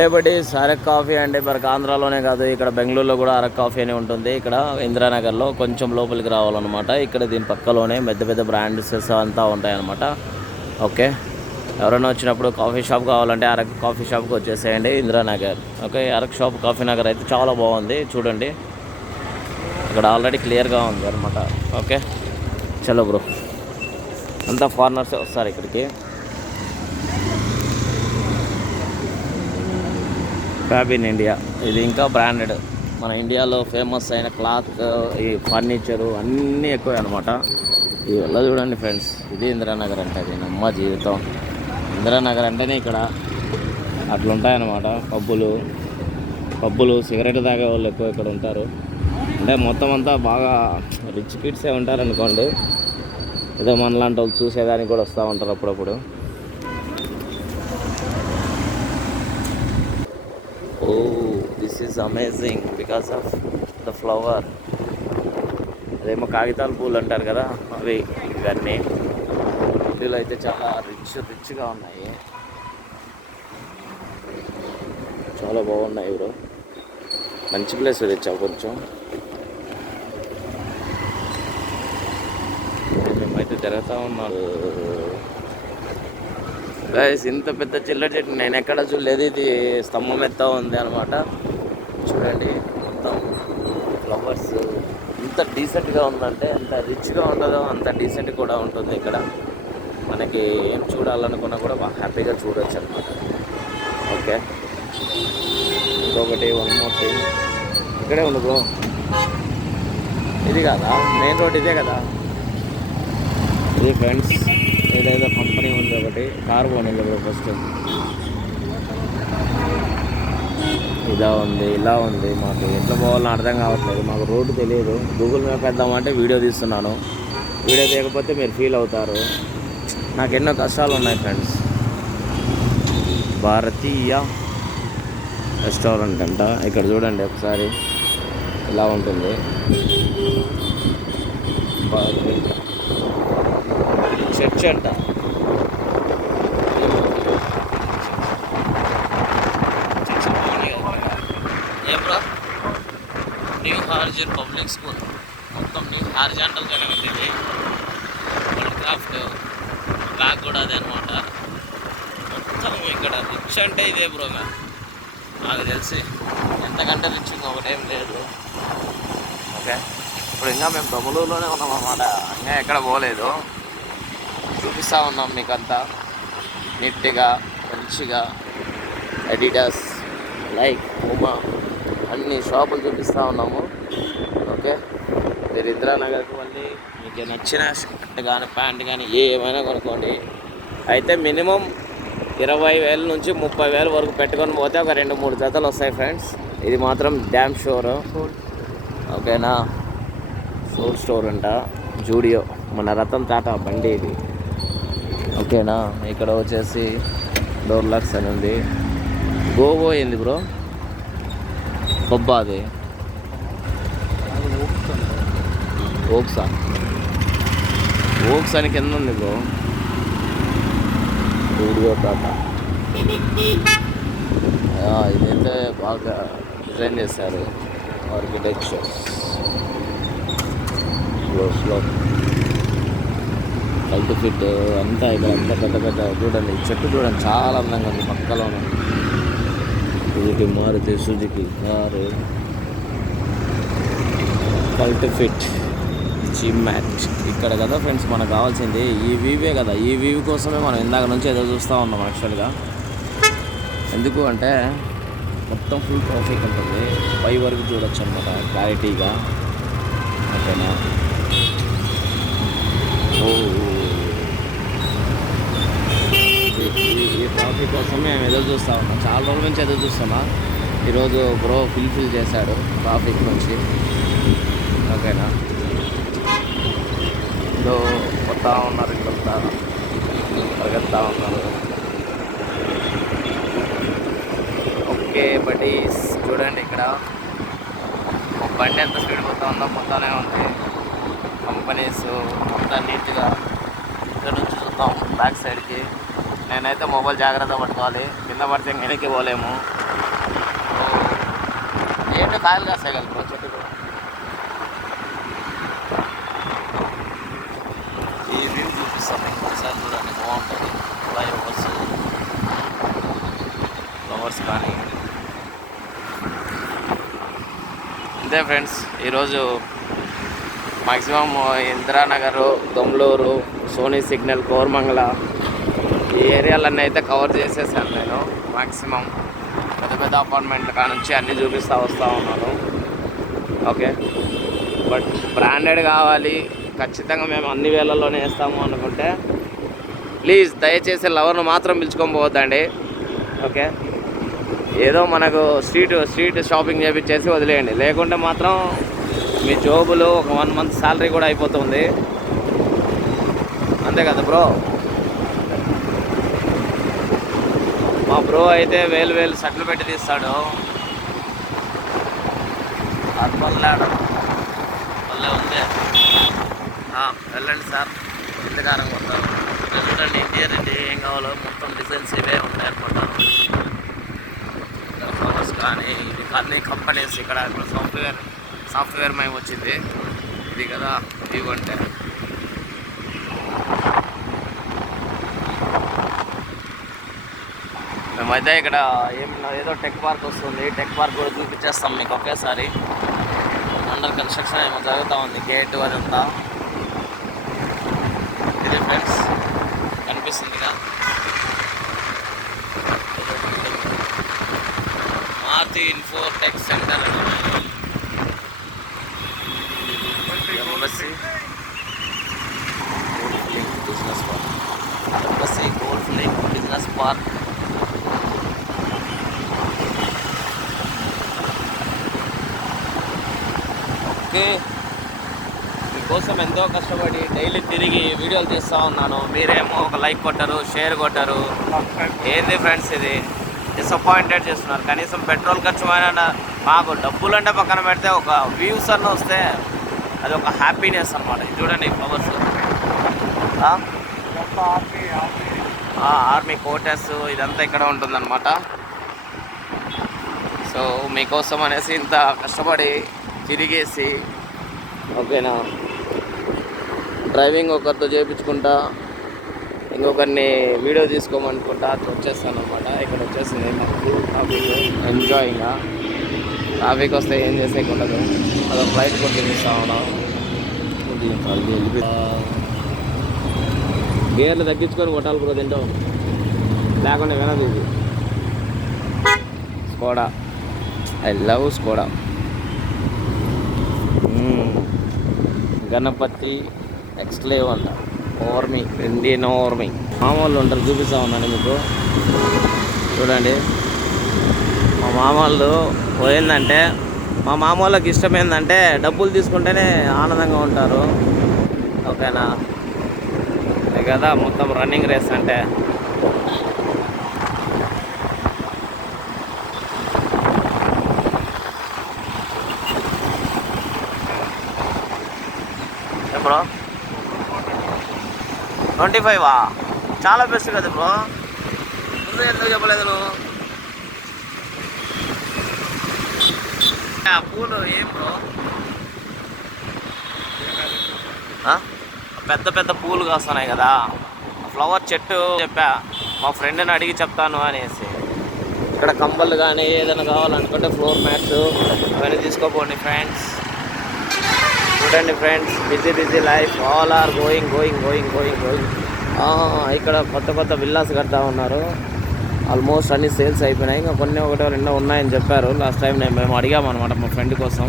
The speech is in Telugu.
ఏ అరక్ కాఫీ అంటే మనకు ఆంధ్రాలోనే కాదు ఇక్కడ బెంగళూరులో కూడా అరక్ కాఫీ అని ఉంటుంది. ఇక్కడ ఇందిరానగర్లో కొంచెం లోపలికి రావాలన్నమాట. ఇక్కడ దీని పక్కలోనే పెద్ద పెద్ద బ్రాండ్స్ అంతా ఉంటాయన్నమాట. ఓకే? ఎవరైనా వచ్చినప్పుడు కాఫీ షాప్ కావాలంటే అరక్ కాఫీ షాప్కి వచ్చేసేయండి Indiranagar. Okay? Araku shop coffee Nagar అయితే చాలా బాగుంది. చూడండి. ఇక్కడ ఆల్రెడీ క్లియర్గా ఉంది అనమాట ఓకే? చలో బ్రో. అంతా ఫారినర్స్ వస్తారు ఇక్కడికి. ఫ్యాబ్ ఇన్ ఇండియా ఇది ఇంకా బ్రాండెడ్ మన ఇండియాలో ఫేమస్ అయిన క్లాత్ ఈ ఫర్నిచరు అన్నీ ఎక్కువ అనమాట ఇవల్ల చూడండి ఫ్రెండ్స్ ఇది ఇందిరానగర్ అంటే అది నమ్మ జీవితం. ఇందిరానగర్ అంటేనే ఇక్కడ అట్లుంటాయన్నమాట. పబ్బులు పబ్బులు సిగరెట్ తాగే వాళ్ళు ఎక్కువ ఇక్కడ ఉంటారు. అంటే మొత్తం అంతా బాగా రిచ్ కిడ్సే ఉంటారు అనుకోండి ఏదో మనలాంటి వాళ్ళు చూసేదానికి కూడా వస్తూ ఉంటారు అప్పుడప్పుడు. ఓ this is amazing because of the flower అదేమో కాగితాల పూలు అంటారు కదా అవి ఇవన్నీ. ఇల్లులు అయితే చాలా రిచ్ రిచ్గా ఉన్నాయి. చాలా బాగున్నాయి బ్రో. మంచి ప్లేస్ తెచ్చావు కొంచెం. మేమైతే తిరుగుతూ ఉన్నారు గైస్ ఇంత పెద్ద చిల్లర చెట్టు నేను ఎక్కడ చూడలేదు. ఇది స్తంభం ఎత్త ఉంది అనమాట చూడండి మొత్తం ఫ్లవర్స్ ఎంత డీసెంట్గా ఉందంటే ఎంత రిచ్గా ఉంటుందో అంత డీసెంట్ కూడా ఉంటుంది ఇక్కడ. మనకి ఏం చూడాలనుకున్నా కూడా బాగా హ్యాపీగా చూడొచ్చు అనమాట ఓకే ఇంకొకటి వన్ మోర్ థింగ్ ఇక్కడే ఉంది బ్రో ఇది కదా? మెయిన్ రోడ్ ఇదే కదా? ఇది ఫ్రెండ్స్ ఏదైతే కంపెనీ ఉంది ఒకటి కార్ పోనీ ఫస్ట్ ఇలా ఉంది ఇలా ఉంది మాకు. ఎట్లా పోవాలని అర్థం కావట్లేదు. మాకు రోడ్డు తెలియదు. గూగుల్ మ్యాప్ వేద్దామంటే వీడియో తీస్తున్నాను. వీడియో తీయకపోతే మీరు ఫీల్ అవుతారు. నాకు ఎన్నో కష్టాలు ఉన్నాయి ఫ్రెండ్స్ భారతీయ రెస్టారెంట్ అంట. ఇక్కడ చూడండి ఒకసారి. ఇలా ఉంటుంది. భారతీయ చర్చ్ అంట. A new horizon public school. మొత్తం న్యూ హార్జాంటల్ కనుక ఇది వరల్డ్ క్రాఫ్ట్ బ్యాగ్ కూడా అదే అనమాట మొత్తం ఇక్కడ రిచ్ అంటే ఇదే బ్రో నాకు తెలిసి. ఎంతకంటే రిచ్ ఇంకొకటేం లేదు. ఓకే. ఇప్పుడు ఇంకా మేము బొమ్మలూరులోనే ఉన్నాం అన్నమాట ఇంకా ఎక్కడ పోలేదు. చూపిస్తూ ఉన్నాం మీకంతా. నీట్గా మంచిగా అడిడాస్ లైక్ ఉమా అన్ని షాపులు చూపిస్తూ ఉన్నాము. ఓకే? మీరు ఇందిరానగర్కి మళ్ళీ మీకు నచ్చిన షర్ట్ కానీ ప్యాంట్ కానీ ఏమైనా కొనుక్కోండి. అయితే మినిమం ఇరవై వేల నుంచి ముప్పై వేల వరకు పెట్టుకొని పోతే ఒక రెండు మూడు జతలు వస్తాయి ఫ్రెండ్స్. ఇది మాత్రం డ్యామ్ షోర్. ఓకేనా? సోల్ స్టోర్ అంట. జూడియో. మన రతన్ తాత బండి ఇది. ఓకేనా? ఇక్కడ వచ్చేసి డోర్ లాక్స్ అని ఉంది. గోవో ఏంది బ్రో? కొబ్బాది అది ఓక్సా. ఓక్స్ అని కింద ఉంది బ్రో. వీడియో టాటా ఇదైతే బాగా డిజైన్ చేశారు. ఆర్కిటెక్చర్ క్లోజ్లో స్లో ఫిట్ అంతా ఇక్కడ అంతా పెద్ద పెద్ద చూడండి చెట్టు చూడండి చాలా అందంగా ఉంది పక్కలోనే ఇది Maruti Suzuki car. Cult fit gym mat ఇక్కడ కదా ఫ్రెండ్స్ మనకు కావాల్సింది ఈ వీవే కదా. ఈ వీవ్ కోసమే మనం ఇందాక నుంచి ఏదో చూస్తూ ఉన్నాం యాక్చువల్గా. ఎందుకు అంటే మొత్తం ఫుల్ ట్రాఫిక్ ఉంటుంది. పై వరకు చూడొచ్చు అనమాట క్లారిటీగా. ఓకేనా? ఓ ఈ- ఈ- ఈ ట్రాఫిక్ కోసం మేము ఎదురు చూస్తూ. ఉన్నాం చాలా రోజుల నుంచి ఎదురు చూస్తున్నాం ఈరోజు బ్రో ఫుల్ఫిల్ చేశాడు ట్రాఫిక్ నుంచి. ఓకేనా? ఇదో కొత్త ఉన్నారు ఇక్కడంతా. పరిగెత్తా ఉన్నారు. ఓకే బట్ చూడండి ఇక్కడ. ఒక బండి ఎంత స్పీడ్ పోతా ఉందో పోతానే ఉంది. కంపెనీస్ అంతా నీట్గా. ఇక్కడ నుంచి చూద్దాం బ్యాక్ సైడ్కి. నేనైతే మొబైల్ జాగ్రత్త పట్టుకోవాలి. కింద పడితే వెనక్కి పోలేము. ఏంటో కాయలు కాస్తాయి కదా బ్రో చెట్టు ఈ వ్యూ చూపిస్తాను ఒకసారి చూడండి బాగుంటుంది. ఫ్లైఓవర్స్ ఫ్లవర్స్ కానీ. అంతే ఫ్రెండ్స్ ఈరోజు maximum Indiranagar Domlur Sony signal Koramangala ఈ ఏరియాలన్నీ అయితే కవర్ చేసేసాను నేను. మ్యాక్సిమం పెద్ద పెద్ద అపార్ట్మెంట్ల కాడ నుంచి అన్నీ చూపిస్తూ వస్తూ ఉన్నాను. ఓకే బట్ బ్రాండెడ్ కావాలి. ఖచ్చితంగా మేము అన్ని వేళల్లోనే వేస్తాము అనుకుంటే ప్లీజ్ దయచేసి లవర్ను మాత్రం పిలుచుకోకపోవద్దండి ఓకే ఏదో మనకు స్ట్రీట్ స్ట్రీట్ షాపింగ్ చేపించేసి వదిలేయండి. లేకుంటే మాత్రం మీ జోబులు ఒక వన్ మంత్ శాలరీ కూడా అయిపోతుంది. అంతే కదా బ్రో మా బ్రో అయితే వేలు వేలు సట్లు పెట్టి తీస్తాడు. అర్పల్లాడు భలే ఉంది. వెళ్ళండి సార్. ఇంతకారం కొడతారు. చూడండి ఇంటీరియర్ ఇంటి ఏం కావాలో మొత్తం డిజైన్స్ ఇవే ఉంటాయి అనుకుంటాను ఫోటోస్ కానీ ఇది అన్ని కంపెనీస్ ఇక్కడ సాఫ్ట్వేర్ సాఫ్ట్వేర్ మేము వచ్చింది. ఇది కదా వ్యూ అంటే. మేమైతే ఇక్కడ ఏం ఏదో టెక్ పార్క్ వస్తుంది. టెక్ పార్క్ కూడా చూపించేస్తాం మీకు ఒకేసారి. అండర్ కన్స్ట్రక్షన్ ఏమో జరుగుతూ ఉంది. గేట్ అదంతా ఇది friends కనిపిస్తుందిగా Maruti infotech centre Embassy business park link business park okay మీకోసం ఎంతో కష్టపడి డైలీ తిరిగి వీడియోలు తీస్తూ ఉన్నాను. మీరేమో ఒక లైక్ కొట్టరు షేర్ కొట్టరు. ఏంది ఫ్రెండ్స్ ఇది? డిసప్పాయింటెడ్ చేస్తున్నారు. కనీసం పెట్రోల్ ఖర్చు అయినా మాకు డబ్బులు అంటే పక్కన పెడితే ఒక వ్యూస్ అన్న వస్తే అది ఒక హ్యాపీనెస్ అనమాట చూడండి ఫ్లవర్స్ ఆర్మీ కోటర్స్ ఇదంతా ఇక్కడ ఉంటుందన్నమాట. సో మీకోసం అనేసి ఇంత కష్టపడి తిరిగేసి ఓకేనా. డ్రైవింగ్ ఒకరితో చేయించుకుంటా ఇంకొకరిని వీడియో తీసుకోమనుకుంటా అట్లా వచ్చేస్తాను అనమాట ఇక్కడ వచ్చేసింది మాకు ట్రాఫిక్ ఎంజాయింగ్ ట్రాఫిక్ వస్తే ఏం చేసే ఉండదు అదొక ఫ్లైట్ కొంచెం చూపిస్తా ఉన్నాం గేర్లు తగ్గించుకొని కొట్టాలి కూడా తింటాం. లేకుండా వినదు ఇది. Skoda I love Skoda Ganapati ఎక్స్లేవ్ అంట. ఓర్మి ఇండియన్ ఓర్మి మామూలు ఉంటారు చూపిస్తా ఉన్నాను మీకు. చూడండి. మా మామూలు పోయిందంటే మా మామూళ్ళకి ఇష్టం ఏంటంటే డబ్బులు తీసుకుంటేనే ఆనందంగా ఉంటారు. ఓకేనా? అదే కదా మొత్తం రన్నింగ్ రేస్ అంటే. బ్రో ట్వంటీ ఫైవా చాలా బెస్ట్ కదా బ్రో ముందు ఎందుకు చెప్పలేదు నువ్వు? ఆ పూలు ఏం బ్రో పెద్ద పెద్ద పూలు కాస్తున్నాయి కదా. ఫ్లవర్ చెట్టు చెప్పా. మా ఫ్రెండ్ని అడిగి చెప్తాను అనేసి. ఇక్కడ కంబలు కానీ ఏదైనా కావాలనుకుంటే ఫ్లోర్ మ్యాట్స్ ఇవన్నీ తీసుకోపోండి ఫ్రెండ్స్ చూడండి friends busy busy life all are going going going going going ఇక్కడ కొత్త కొత్త విల్లాస్ కడతా ఉన్నారు. ఆల్మోస్ట్ అన్ని సేల్స్ అయిపోయినాయి. ఇంకా కొన్ని ఒకటో రెండో ఉన్నాయని చెప్పారు. లాస్ట్ టైం నేను మేము అడిగామన్నమాట మా ఫ్రెండ్ కోసం.